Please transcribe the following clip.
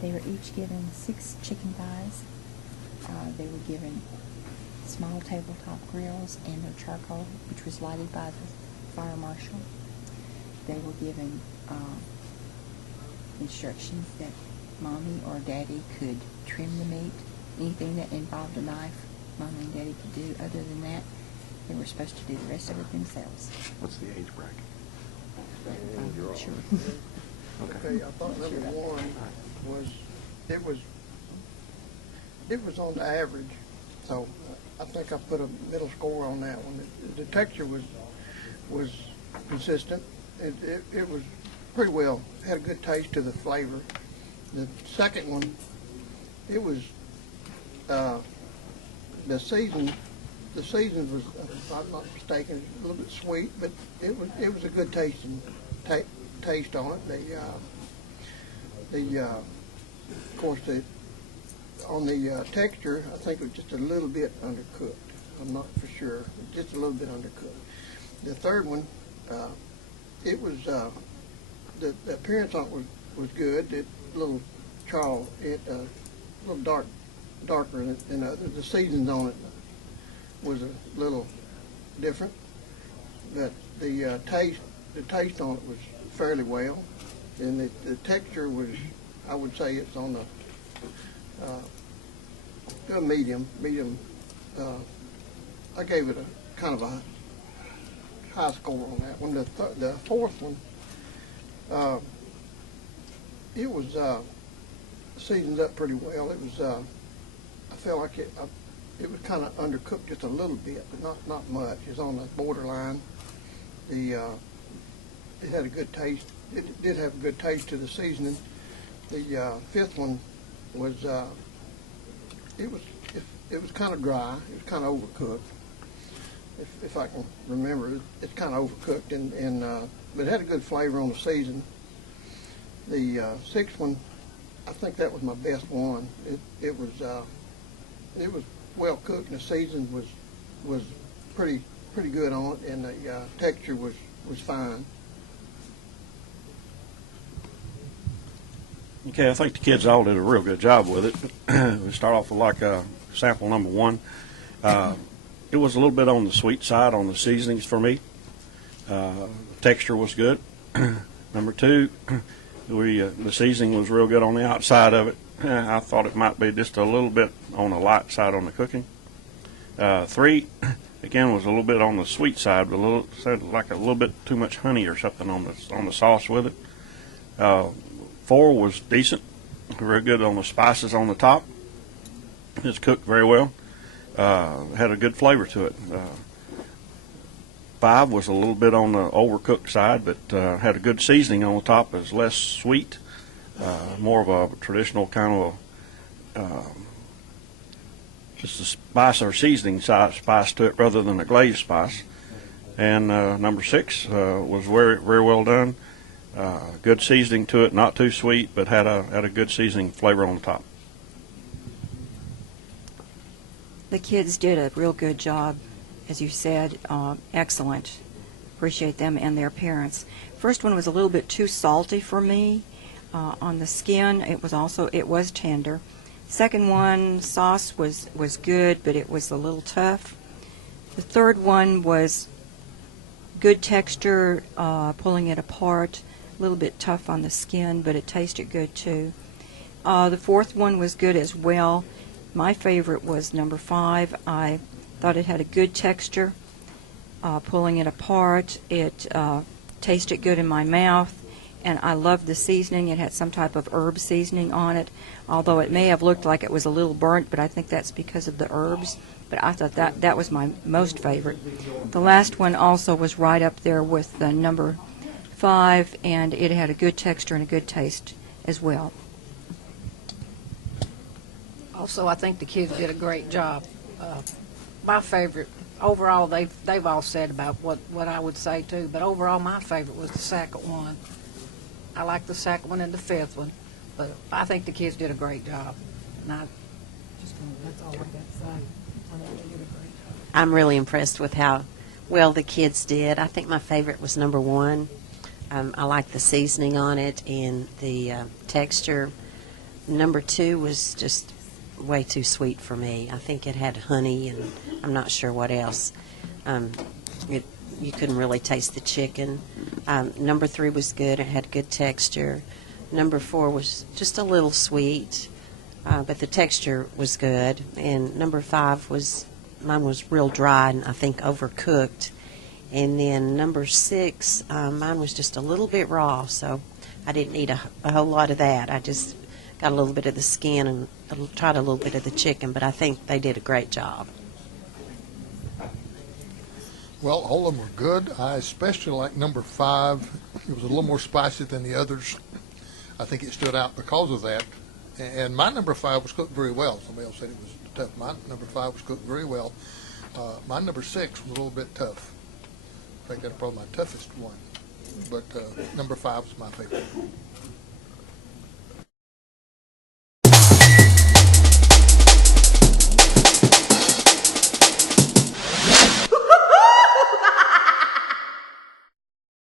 They were each given 6 chicken thighs. They were given small tabletop grills and their charcoal, which was lighted by the fire marshal. They were given instructions that Mommy or Daddy could trim the meat. Anything that involved a knife, Mommy and Daddy could do. Other than that, they were supposed to do the rest of it themselves. What's the age bracket? I'm not sure. Okay, I thought number one was, it was on the average, so I think I put a middle score on that one. The texture was consistent. It was pretty well, had a good taste to the flavor. The second one, it was, the season was, if I'm not mistaken, a little bit sweet, but it was a good taste on it. Of course, on the texture, I think it was just a little bit undercooked. I'm not for sure, just a little bit undercooked. The third one, it was the appearance on it was good. It little charl, a little darker than others. The seasons on it was a little different, but the taste on it was fairly well, and the texture was, I would say it's on a medium. I gave it a kind of a high score on that one. The fourth one, it was seasoned up pretty well. It was I felt like it was kind of undercooked just a little bit, but not much. It's on the borderline. It had a good taste. It did have a good taste to the seasoning. The fifth one was it was kind of dry. It was kind of overcooked. If I can remember, it's kind of overcooked, but it had a good flavor on the season. The sixth one, I think that was my best one. It was well cooked, and the season was pretty good on it, and the texture was fine. Okay, I think the kids all did a real good job with it. We start off with like sample number one. It was a little bit on the sweet side on the seasonings for me. Texture was good. Number two, the seasoning was real good on the outside of it. I thought it might be just a little bit on the light side on the cooking. Three, again, was a little bit on the sweet side, but sounded like a little bit too much honey or something on the sauce with it. 4 was decent, very good on the spices on the top. It's cooked very well. Had a good flavor to it. 5 was a little bit on the overcooked side, but had a good seasoning on the top. It was less sweet, more of a traditional kind of just a spice or seasoning spice to it rather than a glazed spice. And number 6 was very well done. Good seasoning to it, not too sweet, but had a good seasoning flavor on the top. The kids did a real good job, as you said. Excellent. Appreciate them and their parents. First one was a little bit too salty for me. On the skin, it was tender. Second one, sauce was good, but it was a little tough. The third one was good texture, pulling it apart. A little bit tough on the skin, but it tasted good too. The fourth one was good as well. My favorite was number 5. I thought it had a good texture, pulling it apart. It tasted good in my mouth, and I loved the seasoning. It had some type of herb seasoning on it, although it may have looked like it was a little burnt, but I think that's because of the herbs. But I thought that was my most favorite. The last one also was right up there with the number 5, and it had a good texture and a good taste as well. Also, I think the kids did a great job. My favorite, overall, they've all said about what I would say too, but overall my favorite was the second one. I like the second one and the fifth one, but I think the kids did a great job. And that's all I got to say. I think they did a great job. I'm really impressed with how well the kids did. I think my favorite was number 1. I like the seasoning on it and the texture. Number 2 was just way too sweet for me. I think it had honey, and I'm not sure what else. You couldn't really taste the chicken. Number 3 was good. It had good texture. Number 4 was just a little sweet, but the texture was good. And number 5 mine was real dry and I think overcooked. And then number 6, mine was just a little bit raw, so I didn't eat a whole lot of that. I just got a little bit of the skin and tried a little bit of the chicken, but I think they did a great job. Well, all of them were good. I especially like number 5. It was a little more spicy than the others. I think it stood out because of that. And my number 5 was cooked very well. Somebody else said it was tough. My number 5 was cooked very well. My number 6 was a little bit tough. I think that's probably my toughest one. But number 5 was my favorite.